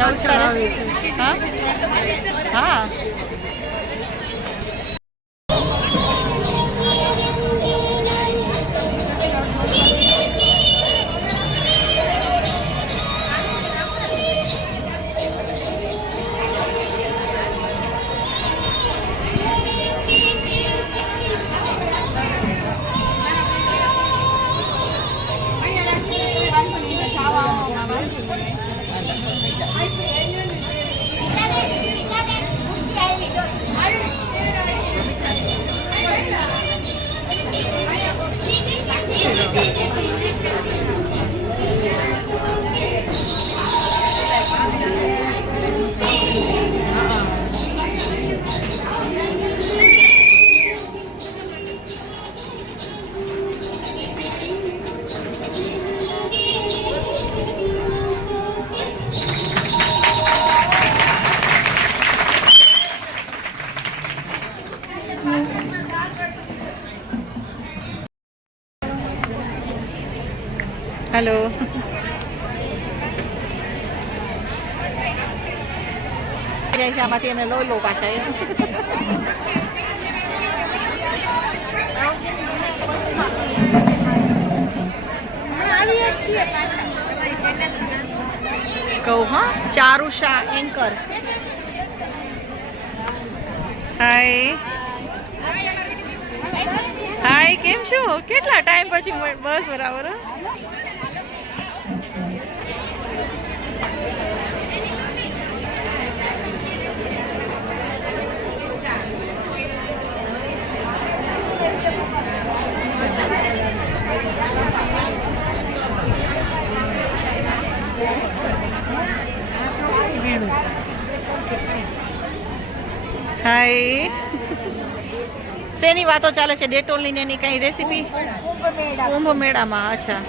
હા હા. હેલો. આમાંથી એમને લો પાછા એમ. કહું હા ચારુષા એન્કર. હાય હાય, કેમ છો? કેટલા ટાઈમ પછી બસ બરાબર. હાય, શેની વાતો ચાલે છે? ડેટોલની ને એની કઈ રેસીપી? કુંભ મેળામાં. અચ્છા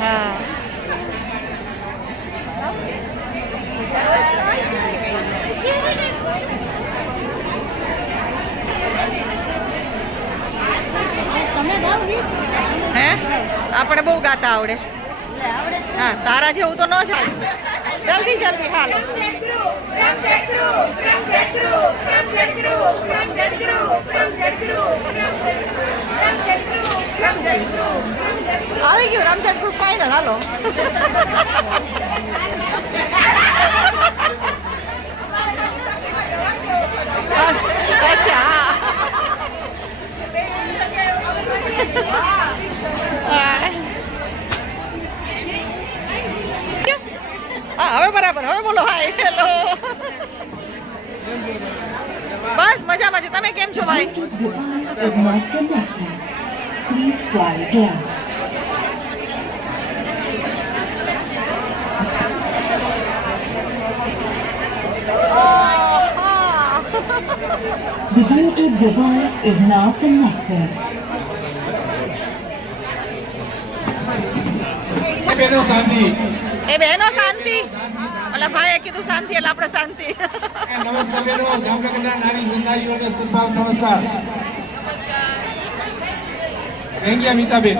હા. હે આપણે બહુ ગાતા આવડે. હા તારા જેવું તો ન ચાલે. જલ્દી જલ્દી હાલો. આવી ગયું રમઝટ ગ્રુપ ફાઇનલ. હાલો. અચ્છા હા હવે બરાબર. હવે બોલો. Hi hello. બસ મજામાં છે. તમે કેમ છો ભાઈ? The Bluetooth device is now connected. એ બહેનો શાંતિ. ઓલા ભાઈએ કીધું શાંતિ એટલે આપણે શાંતિ. નમસ્કાર બહેનો, જામનગરના નારી સંધારીઓને સદભાવ નમસ્કાર. રેંગિયા મીતાબેન.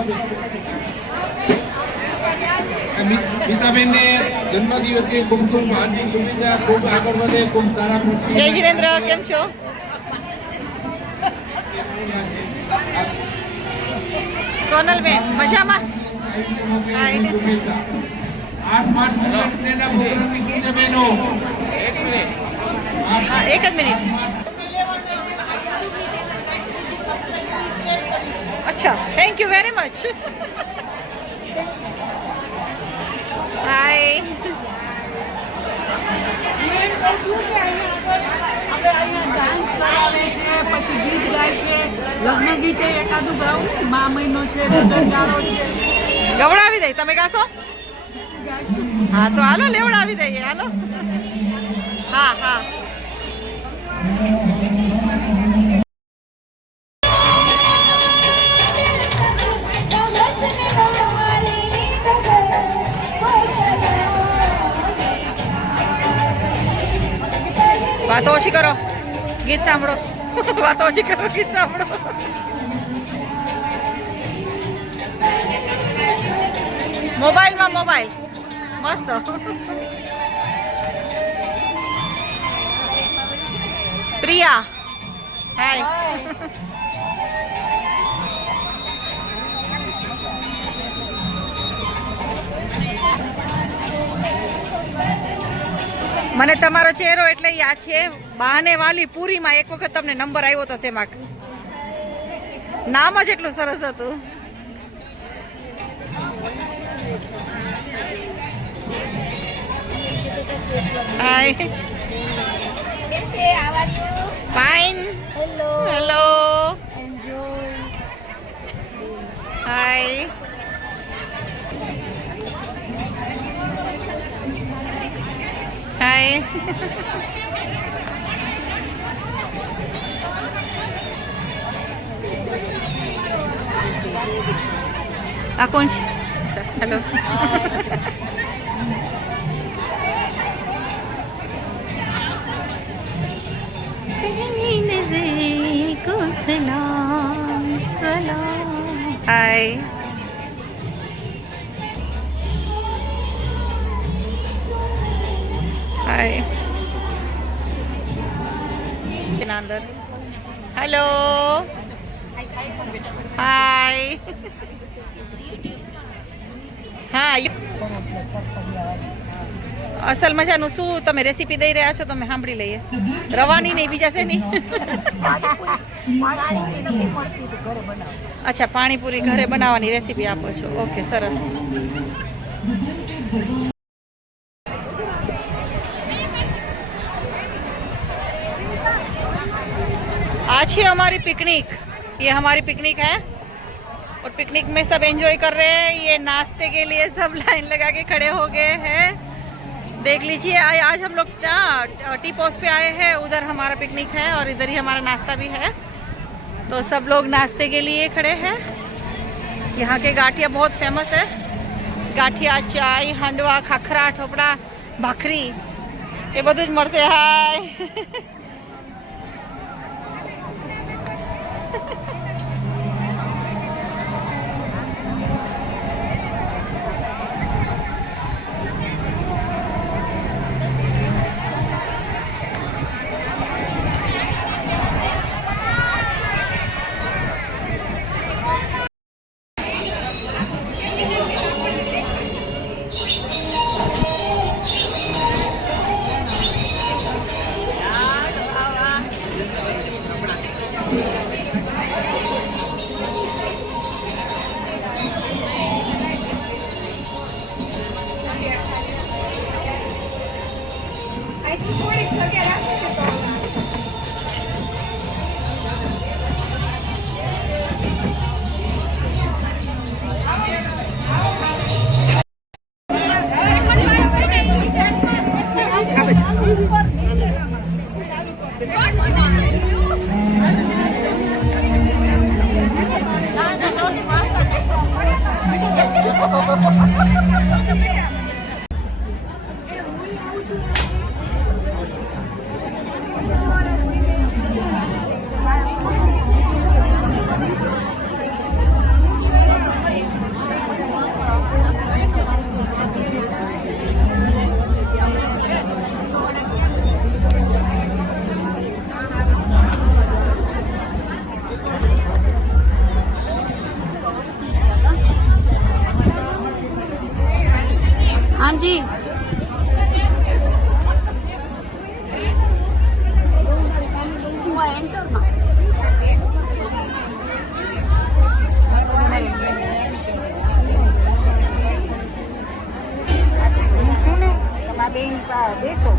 મીતાબેનને જન્મદિવસની ખૂબ ખૂબ હાર્દિક શુભેચ્છા. ખૂબ આગળ વધે, ખૂબ સારા પ્રગતિ. જય જીનેન્દ્ર, કેમ છો? સોનલબેન મજામાં? શુભેચ્છા. 8 માર્ચ મુવમેન્ટના પ્રોગ્રામની શુભેચ્છા બહેનો. એક જ મિનિટ. અચ્છા, thank you very much. Hi. Dance કરાવે છે, પછી ગીત ગાય છે, લગ્ન ગીતે એકાદું ગાવું. મા મહિનો છે, ગાળો છે. ગવડાવી દઈ. તમે ગાશો? હા તો હાલો લેવડાવી દઈએ. હાલો. હા હા. વાતો ઓછી કરો, ગીત સાંભળો. વાતો ઓછી કરો, ગીત સાંભળો. મોબાઈલમાં મસ્ત. પ્રિયા હાય. મને તમારો ચહેરો એટલે યાદ છે બાને વાલી પૂરીમાં એક વખત તમને નંબર આવ્યો તો શેમાં નામ જ એટલું સરસ હતું. Hi fine. Hello hi. Hi. આ કોણ છે? હેલો. સલામ સલામ. હાય. હાય. તેના અંદર હેલો હાય. હા અસલ મજાનું શું તમે રેસીપી દઈ રહ્યા છો તમે સાંભળી લઈએ. રવાની નહીં બીજા છે નહીં. અચ્છા પાણીપુરી ઘરે બનાવવાની રેસીપી આપો છો. ઓકે સરસ. आज है हमारी पिकनिक. ये हमारी पिकनिक है और पिकनिक में सब एंजॉय कर रहे हैं. ये नाश्ते के लिए सब लाइन लगा के खड़े हो गए हैं. देख लीजिए आज हम लोग टी पोस्ट पे आए हैं. उधर हमारा पिकनिक है और इधर ही हमारा नाश्ता भी है. तो सब लोग नाश्ते के लिए खड़े हैं. यहाँ के गाठिया बहुत फेमस है. गाठिया चाय हांडवा खाखरा ठोपड़ा भाखरी ये બધું જ મળશે. હાય. हाँ जी દેશો